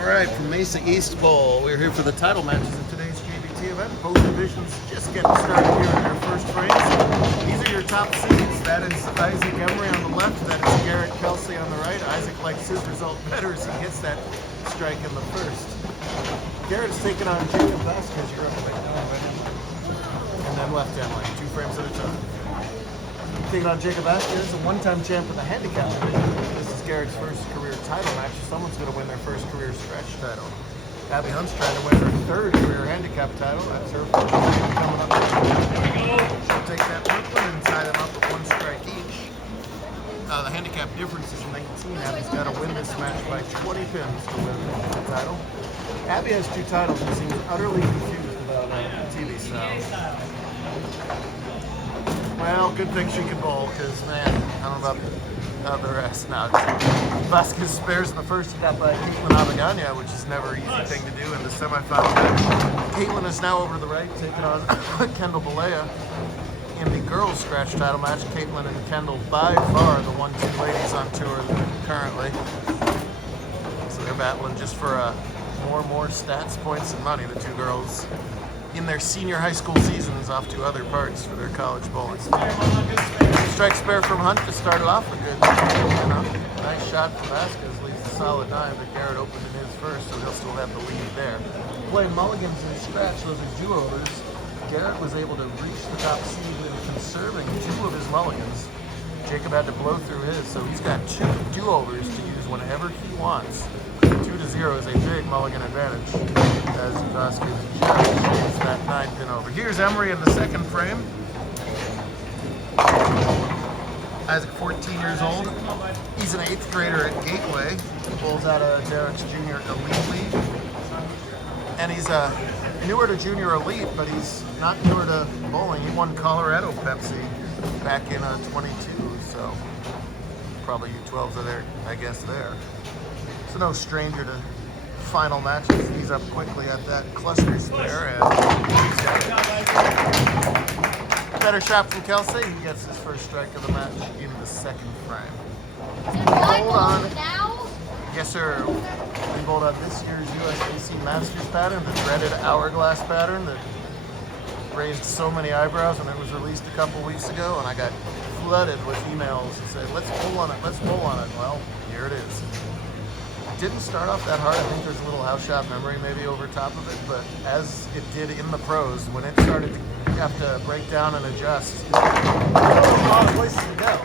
Alright, from Mesa East Bowl, we're here for the title matches in today's JBT event. Both divisions just getting started here in their first frames. These are your top seeds. That is Isaac Emery on the left, that is Garrett Kelsey on the right. Isaac likes his result better as he gets that strike in the first. Garrett's taking on Jacob Vasquez, you're up right now. And then left hand line, 2 frames at a time. Taking on Jacob Vasquez, a one-time champ in the handicap division. This is Garrett's first career title match. Someone's going to win their first career stretch title. Abby Hunt's trying to win her third career handicap title. That's her first coming up. She'll take that purple and tie them up with 1 strike each. The handicap difference is 19. Abby's got to win this match by 20 pins to win the title. Abby has 2 titles and seems utterly confused about TV style. Well, good thing she can bowl, because, man, I don't know about the rest now. Vasquez spares in the first. He got by Caitlin Avagana, which is never an easy thing to do in the semifinal match. Caitlin is now over to the right, taking on Kendall Balea in the girls' scratch title match. Caitlin and Kendall, by far, the 1-2 ladies on tour currently. So they're battling just for more stats, points, and money, the 2 girls in their senior high school seasons off to other parts for their college bowling. Strike spare from Hunt to start it off a good, nice shot from Vasquez, leaves a solid 9, but Garrett opened in his first, so he'll still have the lead there. Playing mulligans in scratch, those are do-overs. Garrett was able to reach the top seed in conserving 2 of his mulligans. Jacob had to blow through his, so he's got 2 do-overs to use whenever he wants. 2-0 is a big mulligan advantage as Vasquez just shaves that 9-pin over. Here's Emery in the second frame. Isaac, 14 years old. He's an 8th grader at Gateway. He bowls out of Derek's Junior Elite League. And he's newer to Junior Elite, but he's not newer to bowling. He won Colorado Pepsi back in 22, so probably U12s are there, I guess, there. So no stranger to final matches. He's up quickly at that cluster spare, and he's got it. Better shot from Kelsey. He gets his first strike of the match in the second frame. Hold on. Yes, sir. We bowled on this year's USAC Masters pattern, the dreaded hourglass pattern that raised so many eyebrows when it was released a couple weeks ago, and I got flooded with emails that said, let's bowl on it, let's bowl on it. Well, here it is. Didn't start off that hard. I think there's a little house shot memory maybe over top of it, but as it did in the pros, when it started to have to break down and adjust, there's a lot of places to go.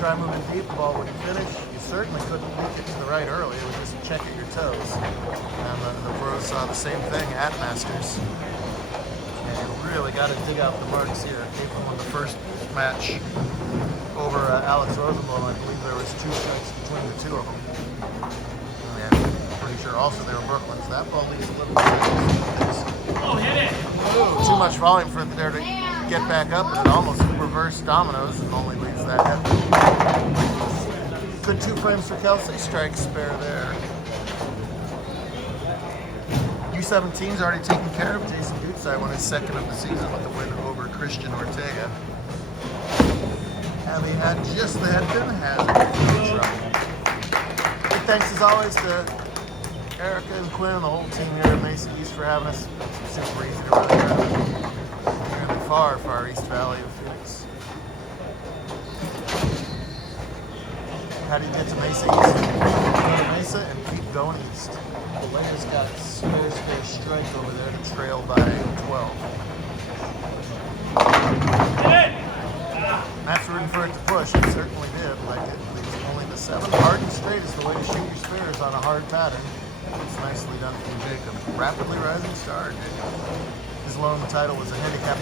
Try moving deep, the ball wouldn't finish. You certainly couldn't leak it to the right early. It would just check at your toes. And the pros saw the same thing at Masters. And you really got to dig out the marks here. Caitlin won the first match over Alex Rosenblum. I believe there was 2 strikes between the 2 of them. And I'm pretty sure also they were Brooklyn's. That ball leaves a little bit. Oh, hit it! Ooh, too much volume for it there to get back up, and it almost reverse dominoes and only leaves that head. Good 2 frames for Kelsey. Strike spare there. U17's already taken care of. Jason Gutzai won his 2nd of the season with a win over Christian Ortega. Abby had just the head pin, has it. Big thanks as always to Erica and Quinn and the whole team here at Mesa East for having us. It's super easy to run here in the far East Valley of Phoenix. How do you get to Mesa East? Go to Mesa and keep going east. The Lakers got a spare strike over there to trail by 12. Matt's rooting for it to push. It certainly did. Like it leaves only the 7. Hard and straight is the way to shoot your spares on a hard pattern. It's nicely done from Jacob. Rapidly rising star, Jacob. His lone title was a handicap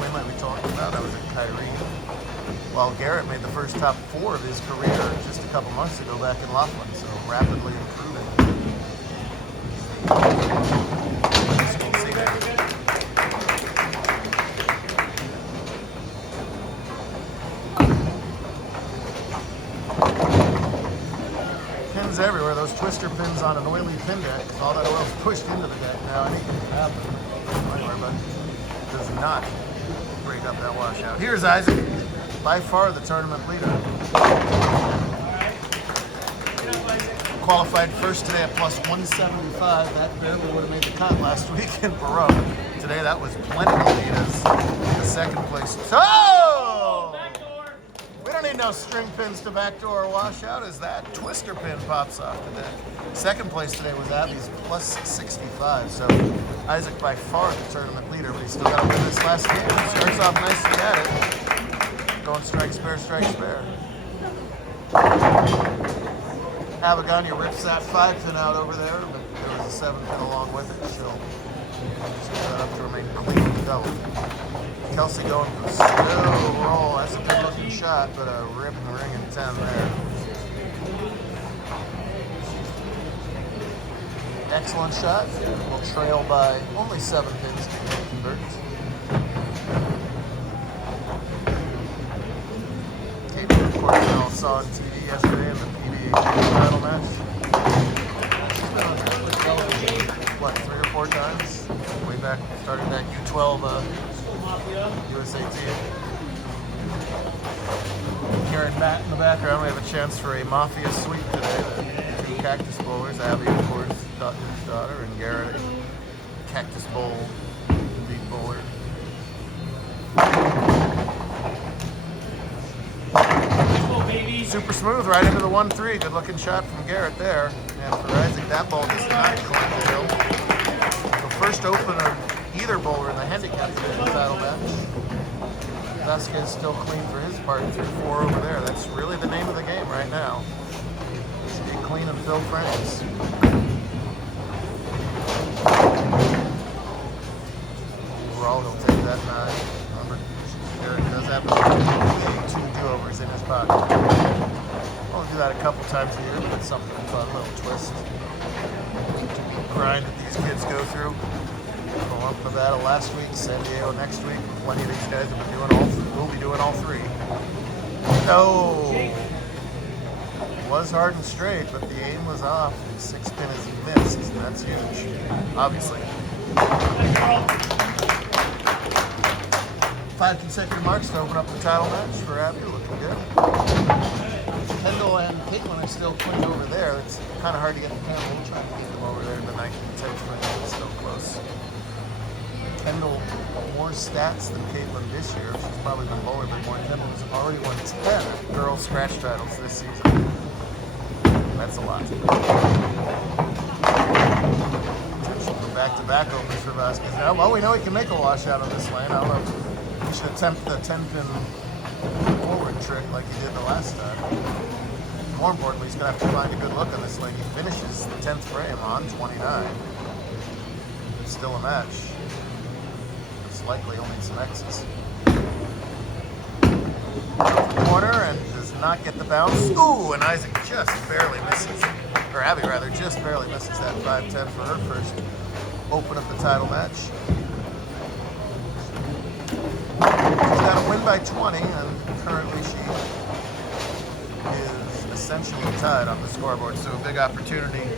win like we talked about. That was at Kyrie. While Garrett made the first top 4 of his career just a couple months ago back in Laughlin. So rapidly improving. Pins everywhere. Those twister pins on an oily pin deck. All that oil's pushed into the deck now. Anything can happen anywhere, but it does not break up that washout. Here's Isaac, by far the tournament leader. Qualified first today at plus 175. That barely would have made the cut last week in Baroque. Today that was plenty to lead as the second place. Oh! We don't need no string pins to backdoor washout as that twister pin pops off today. Second place today was Abby's plus 65. So Isaac by far the tournament leader, but he's still got to win this last game. Starts off nicely at it. Going strike spare, strike spare. Abagania rips that 5-pin out over there, but there was a 7-pin along with it. She'll just get that up to remain clean and double. Kelsey going for the slow roll. That's a good looking shot, but a rip and ring in 10 there. Excellent shot. Will trail by only 7 pins to convert. Of course, we all saw on TV yesterday in the PBA title match. She's been on television, what, 3 or 4 times? Way back, starting that U12 USA team. Here and Matt in the background, we have a chance for a Mafia sweep today. The 2 Cactus Bowlers, Abby, of course, Dutton's daughter, and Garrett, Cactus Bowl lead bowler. Super smooth right into the 1-3. Good looking shot from Garrett there. And for Isaac, that ball does not climb the hill. The first opener either bowler in the handicap today in the title match. Vasquez still clean for his part, 3-4 over there. That's really the name of the game right now. Should be clean and fill frames. Overall, he'll take that 9. Remember, Garrett does have 2 do-overs in his pocket. I'll do that a couple times a year, but it's something fun, a little twist. Grind that these kids go through. Columbus, Nevada last week, San Diego next week. Plenty of these guys have been doing will be doing all 3. No! Was hard and straight, but the aim was off. And 6-pin as he missed, and that's huge, obviously. 5 consecutive marks to open up the title match for Abby, looking good. Kendall and Caitlin are still clean over there. It's kind of hard to get the camera. We'll try to get them over there in the 9th and 10th frame. It's still close. Kendall more stats than Caitlin this year. She's probably been bowler, but more. Kendall's already won 10 girls scratch titles this season. That's a lot. Potential for back-to-back opens for Vasquez. Now, well, we know he can make a washout on this lane. I don't know if he should attempt the 10-pin forward trick like he did the last time. More importantly, he's going to have to find a good look on this lane. He finishes the 10th frame on 29. It's still a match. It's likely he'll need some X's. Corner and does not get the bounce. Ooh, and Isaac just barely misses, or Abby rather, just barely misses that 5-10 for her first open of the title match. She's got a win by 20, and currently she is essentially tied on the scoreboard, so a big opportunity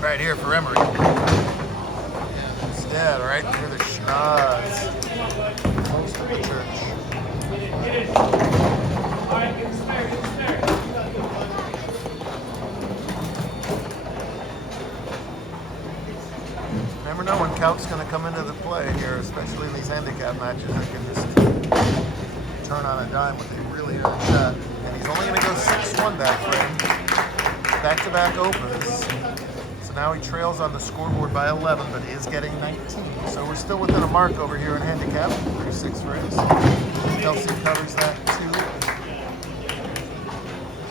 right here for Emery. And instead, right near the schnoz, close to the church. Never know when calc's going to come into the play here, especially in these handicap matches. They can just turn on a dime with a really early shot. And he's only going to go 6-1 that frame. Back-to-back opens. So now he trails on the scoreboard by 11, but is getting 19. So we're still within a mark over here in handicap through 6 frames. Kelsey covers that 2.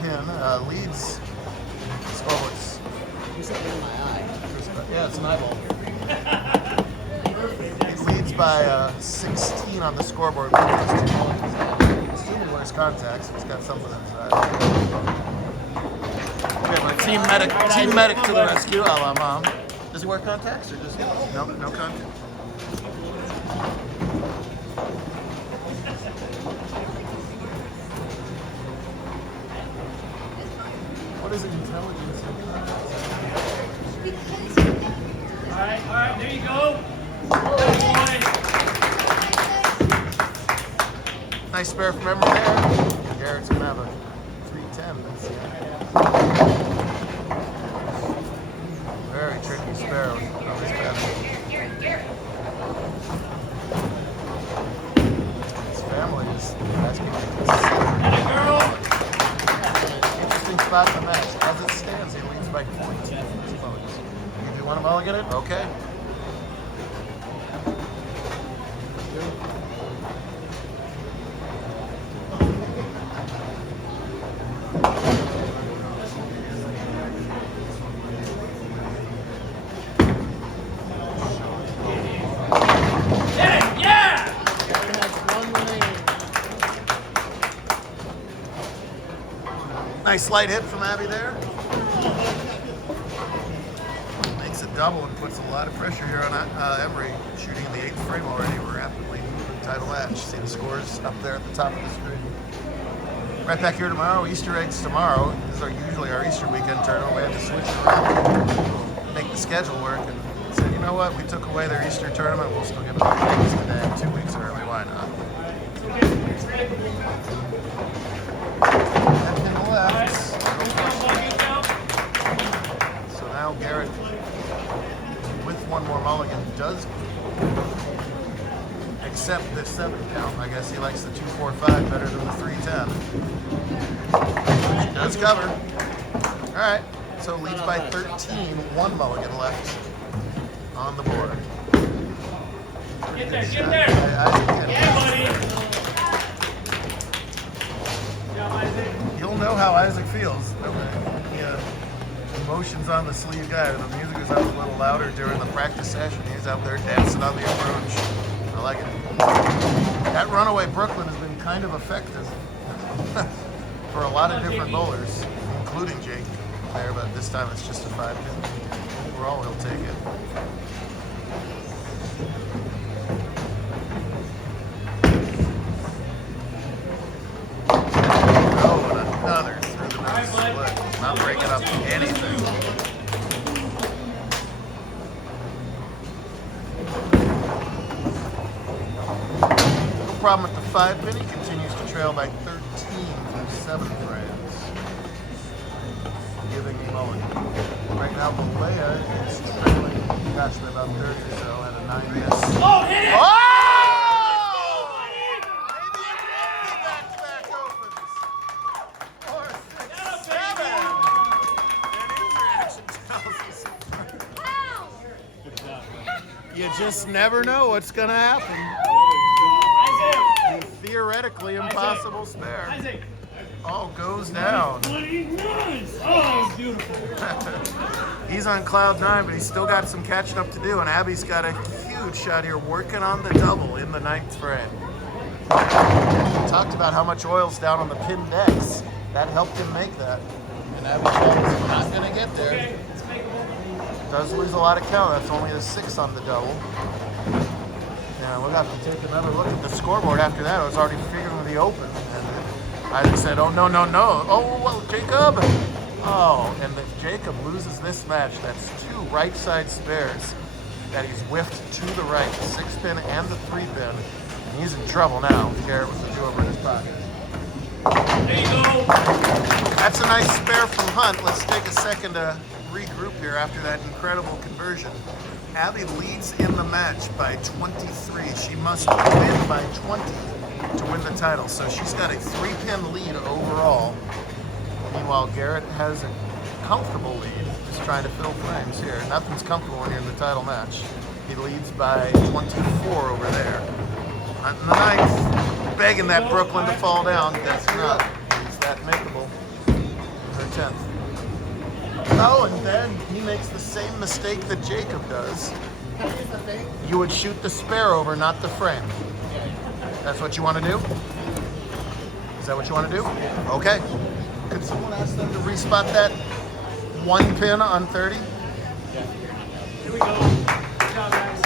Pin leads scoreboards. You said in my eye. Yeah, it's an eyeball. It leads by 16 on the scoreboard with those 2 points. Still wears contacts, so he's got something inside. Okay, my team medic to the rescue, a la mom. Does he wear contacts or does he? No contacts. What is intelligence? All right, there you go. Nice spare from Emery there. Garrett's going to have a 3 310 this year. Very tricky sparrow on this family. His family is asking me to consider. Interesting spot in the match. As it stands, he leads by 14. If you want to mulligan it, okay. Nice light hit from Abby there. Makes a double and puts a lot of pressure here on Emery, shooting in the 8th frame already. We're rapidly moving title match. See the scores up there at the top of the screen. Right back here tomorrow. Easter eggs tomorrow. This is usually our Easter weekend tournament. We had to switch it around, make the schedule work, and said, you know what? We took away their Easter tournament. We'll still give them eggs today, 2 weeks early. Why not? Left. So now Garrett, with one more mulligan, does accept the 7 count. I guess he likes the 2-4-5 better than the 3-10. Does cover. All right. So leads by 13. 1 mulligan left on the board. Get there, get there. Yeah, buddy. You'll know how Isaac feels. Emotions on the sleeve guy. The music is up a little louder during the practice session. He's out there dancing on the approach. I like it. That runaway Brooklyn has been kind of effective for a lot of different bowlers, including Jake there, but this time it's just a 5-pin. Overall, he'll take it. Not breaking up anything. No problem with the 5-pin. He continues to trail by 13 through 7 frames. Giving him mulligan. Right now, Balea is trailing, gosh, by about 30 or so at a 9 yes. Oh, hit it! Oh! You just never know what's going to happen. The theoretically impossible spare. All goes down. Oh, beautiful. He's on cloud 9, but he's still got some catching up to do, and Abby's got a huge shot here working on the double in the 9th frame. We talked about how much oil's down on the pin decks. That helped him make that. And Abby's not going to get there. Does lose a lot of count. That's only a 6 on the double. Yeah, we'll have to take another look at the scoreboard after that. It was already figuring the open. And Isaac said, oh, no. Oh, well, Jacob. Oh, and if Jacob loses this match, that's 2 right side spares that he's whiffed to the right, the 6-pin and the 3-pin. And he's in trouble now. Garrett with the 2 over in his pocket. There you go. That's a nice spare from Hunt. Let's take a second to regroup here after that incredible conversion. Abby leads in the match by 23. She must win by 20 to win the title. So she's got a 3-pin lead overall. Meanwhile, Garrett has a comfortable lead, just trying to fill frames here. Nothing's comfortable when you're in the title match. He leads by 24 over there. On the 9th, begging that Brooklyn to fall down. Guess not. He's that makeable. Her 10th. Oh, and then he makes the same mistake that Jacob does. You would shoot the spare over, not the frame. That's what you want to do? Is that what you want to do? Okay. Could someone ask them to respot that 1 pin on 30? Here we go. Good job, guys.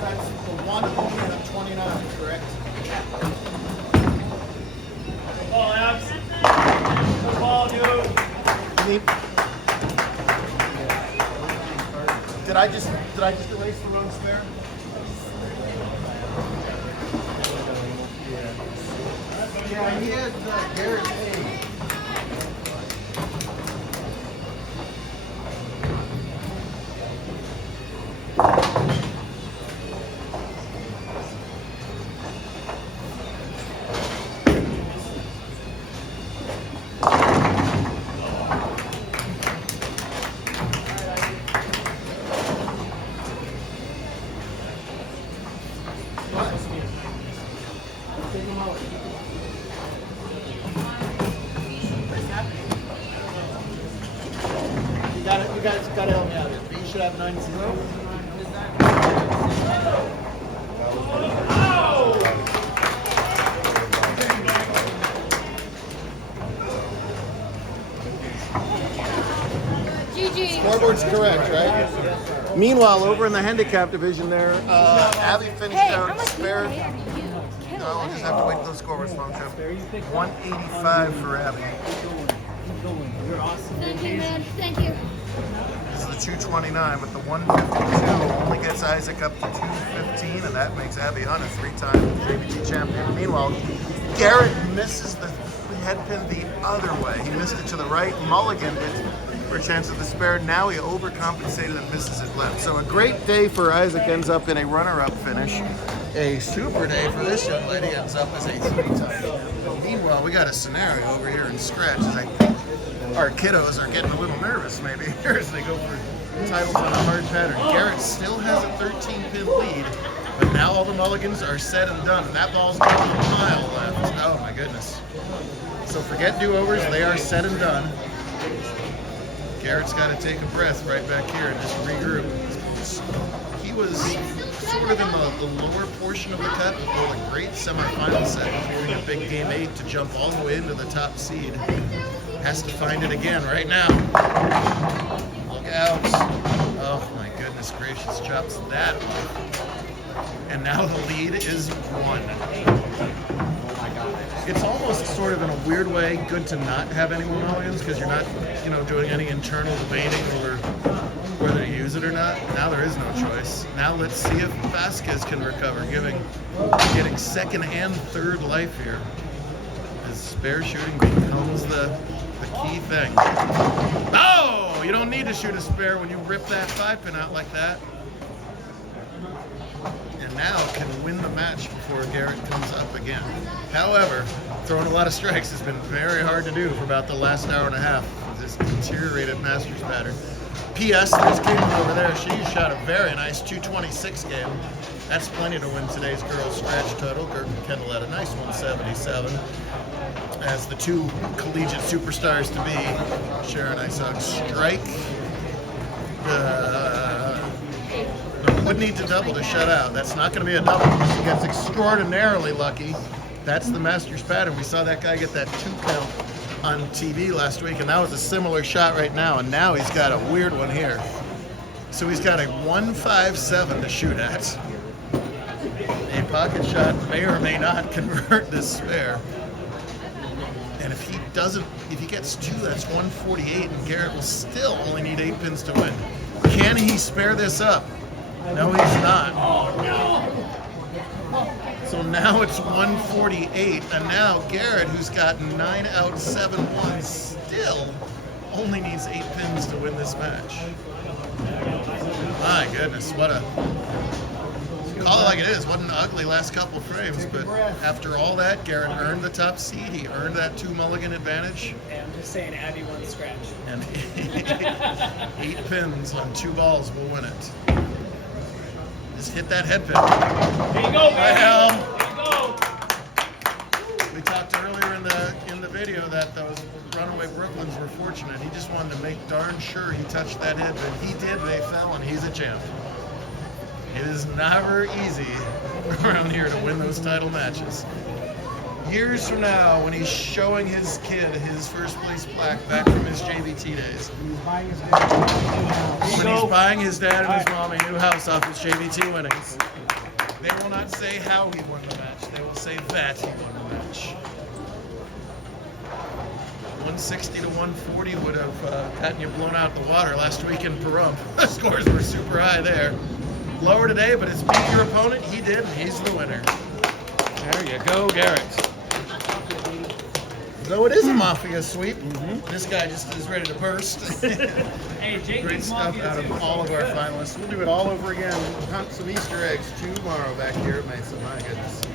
That's the 1 only on 29, correct? Good ball, Abs. Good ball, dude. Did I just erase the wrong spare? Yeah, he had Garrett A. You guys got to help me out here. You should have 9-0. GG. Scoreboard's correct, right? Meanwhile, over in the handicap division there, Abby finished Hey, how out much spare. money are you? No, we'll just have to wait till the scoreboard's phone show. 185 for Abby. Thank you, man. Thank you. This is the 229, but the 152 only gets Isaac up to 215, and that makes Abby Hunt a 3-time JBT champion. Meanwhile, Garrett misses the head pin the other way. He missed it to the right, mulliganed it for a chance of the spare. Now he overcompensated and misses it left. So a great day for Isaac, ends up in a runner-up finish. A super day for this young lady, ends up as a 3-time. Meanwhile, we got a scenario over here in scratches. I think our kiddos are getting a little nervous maybe here as they go for titles on a hard pattern. Garrett still has a 13-pin lead, but now all the mulligans are said and done, and that ball's got a mile left. Oh my goodness. So forget do-overs, they are said and done. Garrett's got to take a breath right back here and just regroup. He was sort of in the lower portion of the cut before a great semifinal set, including a big game 8 to jump all the way into the top seed. Has to find it again right now. Look out. Oh my goodness gracious, chops that off. And now the lead is 1. It's almost sort of in a weird way good to not have any more mulligans because you're not, doing any internal debating over whether to use it or not. Now there is no choice. Now let's see if Vasquez can recover, getting second and third life here. As spare shooting becomes the key thing. Oh, you don't need to shoot a spare when you rip that 5-pin out like that. And now can win the match before Garrett comes up again. However, throwing a lot of strikes has been very hard to do for about the last hour and a half of this deteriorated Masters pattern. P.S. There's Caitlin over there. She shot a very nice 226 game. That's plenty to win today's girls scratch total. Gertrude Kendall had a nice 177. As the two collegiate superstars to be, Sharon Isaac strike. Would need to double to shut out. That's not going to be a double. He gets extraordinarily lucky. That's the Masters pattern. We saw that guy get that 2 count on TV last week, and that was a similar shot right now, and now he's got a weird one here. So he's got a 157 to shoot at. A pocket shot may or may not convert this spare. And if he gets 2, that's 148, and Garrett will still only need 8 pins to win. Can he spare this up? No, he's not. So now it's 148, and now Garrett, who's got 9 out 7-1, still only needs 8 pins to win this match. My goodness, call it like it is. What an ugly last couple frames, but after all that, Garrett earned the top seed. He earned that 2 mulligan advantage. Hey, I'm just saying Abby won scratch. And 8 pins on 2 balls will win it. Just hit that head pin. There you go, baby. Well, There you go. we talked earlier in the video that those runaway Brooklyns were fortunate. He just wanted to make darn sure he touched that head pin. He did, they fell, and he's a champ. It is never easy around here to win those title matches. Years from now, when he's showing his kid his first place plaque back from his JBT days. When he's buying his dad and his mom a new house off his JBT winnings. They will not say how he won the match. They will say that he won the match. 160 to 140 would have gotten you blown out the water last week in Pahrump. The scores were super high there. Lower today, but it's beat your opponent. He did, and he's the winner. There you go, Garrett. Though it is a Mafia sweep, this guy just is ready to burst. Hey, Jake Great thinks stuff Mafia out too. of all of our finalists. We'll do it all over again. Hunt some Easter eggs tomorrow back here at Mesa. My goodness.